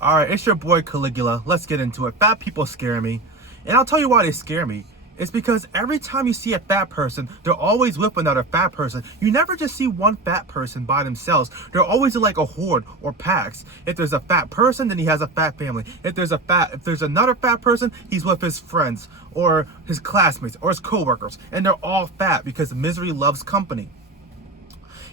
Alright, it's your boy Caligula. Let's get into it. Fat people scare me. And I'll tell you why they scare me. It's because every time you see a fat person, they're always with another fat person. You never just see one fat person by themselves. They're always in like a horde or packs. If there's a fat person, then he has a fat family. If there's another fat person, he's with his friends or his classmates or his co-workers. And they're all fat because misery loves company.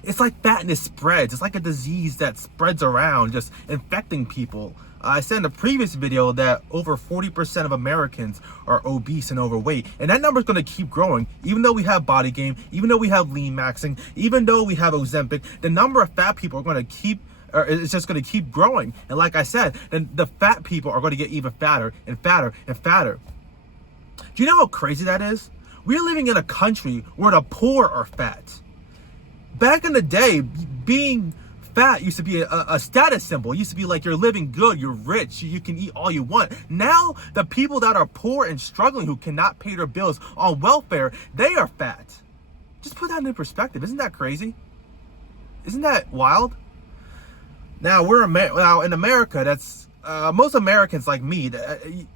It's like fatness spreads. It's like a disease that spreads around, just infecting people. I said in the previous video that over 40% of Americans are obese and overweight. And that number is going to keep growing. Even though we have body gain, even though we have lean maxing, even though we have Ozempic, the number of fat people are going to keep, or it's just going to keep growing. And like I said, then the fat people are going to get even fatter and fatter and fatter. Do you know how crazy that is? We're living in a country where the poor are fat. Back in the day, being fat used to be a status symbol. It used to be like you're living good, you're rich, you can eat all you want. Now, the people that are poor and struggling who cannot pay their bills on welfare, they are fat. Just put that into perspective. Isn't that crazy? Isn't that wild? Now, in America, that's most Americans like me,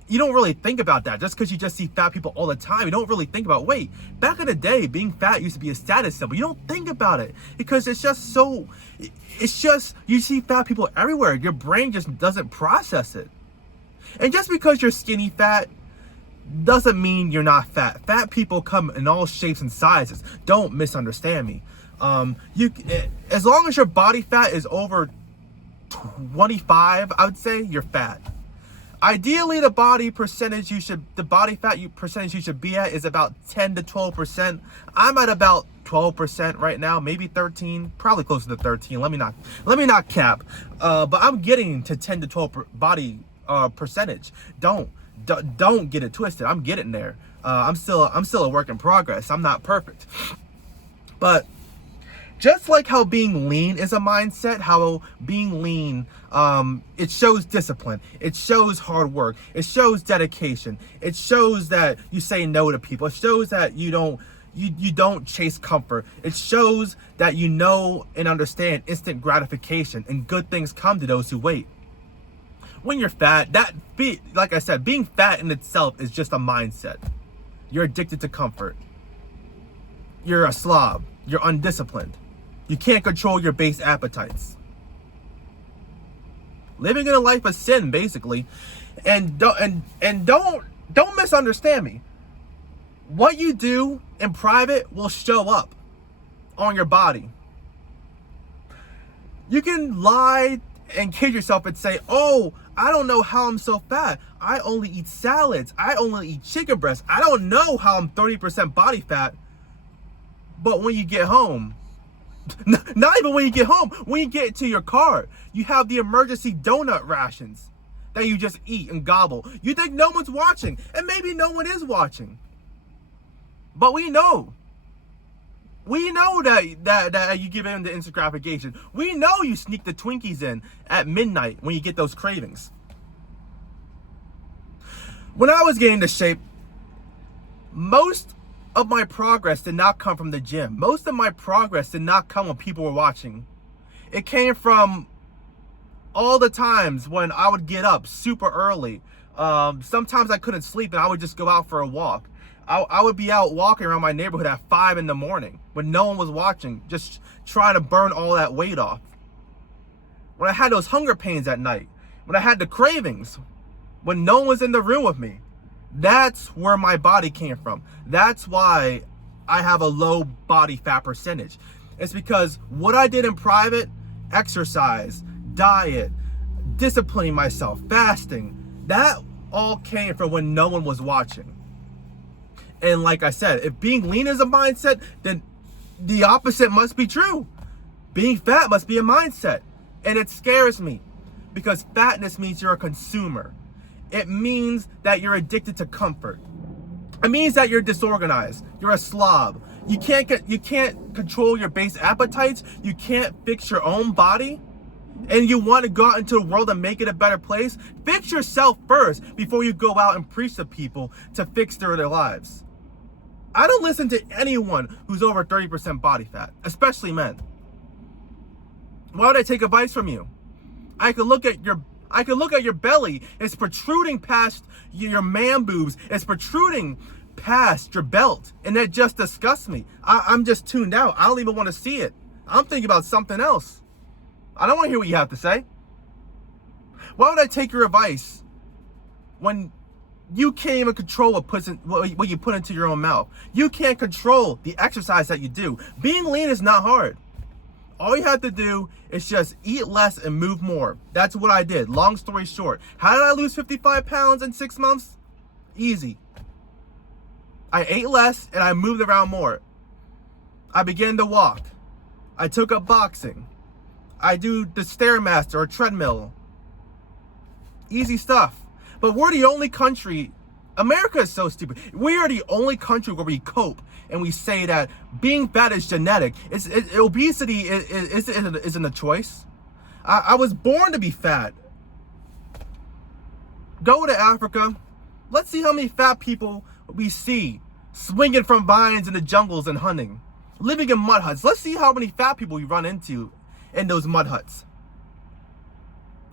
you don't really think about that. Just because you just see fat people all the time, you don't really think about, wait, back in the day, being fat used to be a status symbol. You don't think about it because it's just, you see fat people everywhere. Your brain just doesn't process it. And just because you're skinny fat doesn't mean you're not fat. Fat people come in all shapes and sizes. Don't misunderstand me. As long as your body fat is over 25, I would say you're fat. Ideally, the body fat percentage you should be at is about 10 to 12%. I'm at about 12% right now, maybe 13, probably closer to 13. Let me not cap. But I'm getting to 10 to 12 body percentage. Don't get it twisted. I'm getting there. I'm still a work in progress. I'm not perfect. But just like how being lean is a mindset, how being lean, it shows discipline, it shows hard work, it shows dedication, it shows that you say no to people, it shows that you don't chase comfort, it shows that you know and understand instant gratification and good things come to those who wait. When you're fat, like I said, being fat in itself is just a mindset. You're addicted to comfort. You're a slob. You're undisciplined. You can't control your base appetites. Living in a life of sin, basically. And don't misunderstand me. What you do in private will show up on your body. You can lie and kid yourself and say, oh, I don't know how I'm so fat. I only eat salads. I only eat chicken breast. I don't know how I'm 30% body fat. But when you get home, not even when you get home, when you get to your car, you have the emergency donut rations that you just eat and gobble. You think no one's watching, and maybe no one is watching. But we know. We know that you give in to instant gratification. We know you sneak the Twinkies in at midnight when you get those cravings. When I was getting into shape, most of my progress did not come from the gym. Most of my progress did not come when people were watching. It came from all the times when I would get up super early. Sometimes I couldn't sleep and I would just go out for a walk. I would be out walking around my neighborhood at 5 in the morning when no one was watching, just trying to burn all that weight off. When I had those hunger pains at night, when I had the cravings, when no one was in the room with me. That's where my body came from. That's why I have a low body fat percentage. It's because what I did in private, exercise, diet, disciplining myself, fasting, that all came from when no one was watching. And like I said, if being lean is a mindset, then the opposite must be true. Being fat must be a mindset. And it scares me because fatness means you're a consumer. It means that you're addicted to comfort. It means that you're disorganized. You're a slob. You can't control your base appetites. You can't fix your own body. And you want to go out into the world and make it a better place. Fix yourself first before you go out and preach to people to fix their lives. I don't listen to anyone who's over 30% body fat, especially men. Why would I take advice from you? I could look at I can look at your belly. It's protruding past your man boobs. It's protruding past your belt. And that just disgusts me. I'm just tuned out. I don't even want to see it. I'm thinking about something else. I don't want to hear what you have to say. Why would I take your advice when you can't even control what you put into your own mouth? You can't control the exercise that you do. Being lean is not hard. All you have to do is just eat less and move more. That's what I did. Long story short. How did I lose 55 pounds in 6 months? Easy. I ate less and I moved around more. I began to walk. I took up boxing. I do the Stairmaster or treadmill. Easy stuff. But we're the only country, America is so stupid. We are the only country where we cope and we say that being fat is genetic. Obesity isn't a choice. I was born to be fat. Go to Africa. Let's see how many fat people we see swinging from vines in the jungles and hunting, living in mud huts. Let's see how many fat people we run into in those mud huts.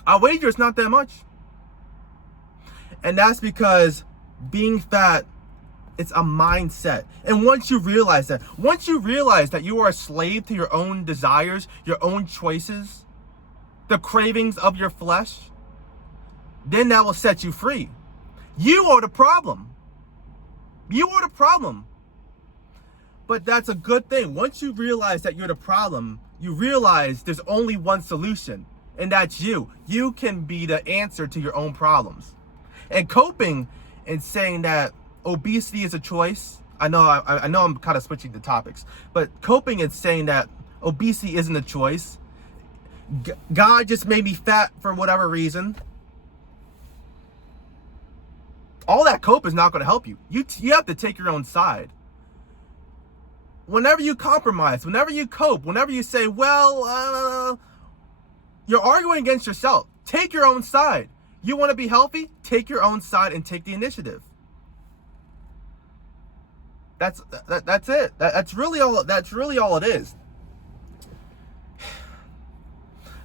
I wager it's not that much. And that's because being fat, it's a mindset. And once you realize that you are a slave to your own desires, your own choices, the cravings of your flesh, then that will set you free. You are the problem. You are the problem. But that's a good thing. Once you realize that you're the problem, you realize there's only one solution, and that's you. You can be the answer to your own problems. And coping and saying that obesity is a choice. I know I'm kind of switching the topics, but coping and saying that obesity isn't a choice. God just made me fat for whatever reason. All that cope is not going to help you. You have to take your own side. Whenever you compromise, whenever you cope, whenever you say, well, you're arguing against yourself. Take your own side. You want to be healthy? Take your own side and take the initiative. That's it. That's really all it is.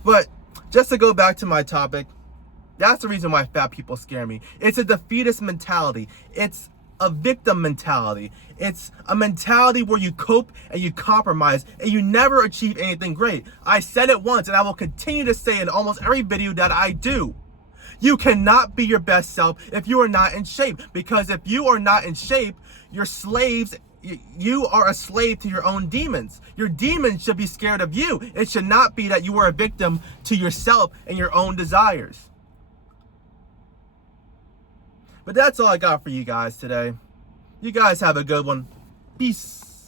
But just to go back to my topic, that's the reason why fat people scare me. It's a defeatist mentality. It's a victim mentality. It's a mentality where you cope and you compromise and you never achieve anything great. I said it once and I will continue to say in almost every video that I do. You cannot be your best self if you are not in shape, because if you are not in shape, you're slaves. You are a slave to your own demons. Your demons should be scared of you. It should not be that you are a victim to yourself and your own desires. But that's all I got for you guys today. You guys have a good one. Peace.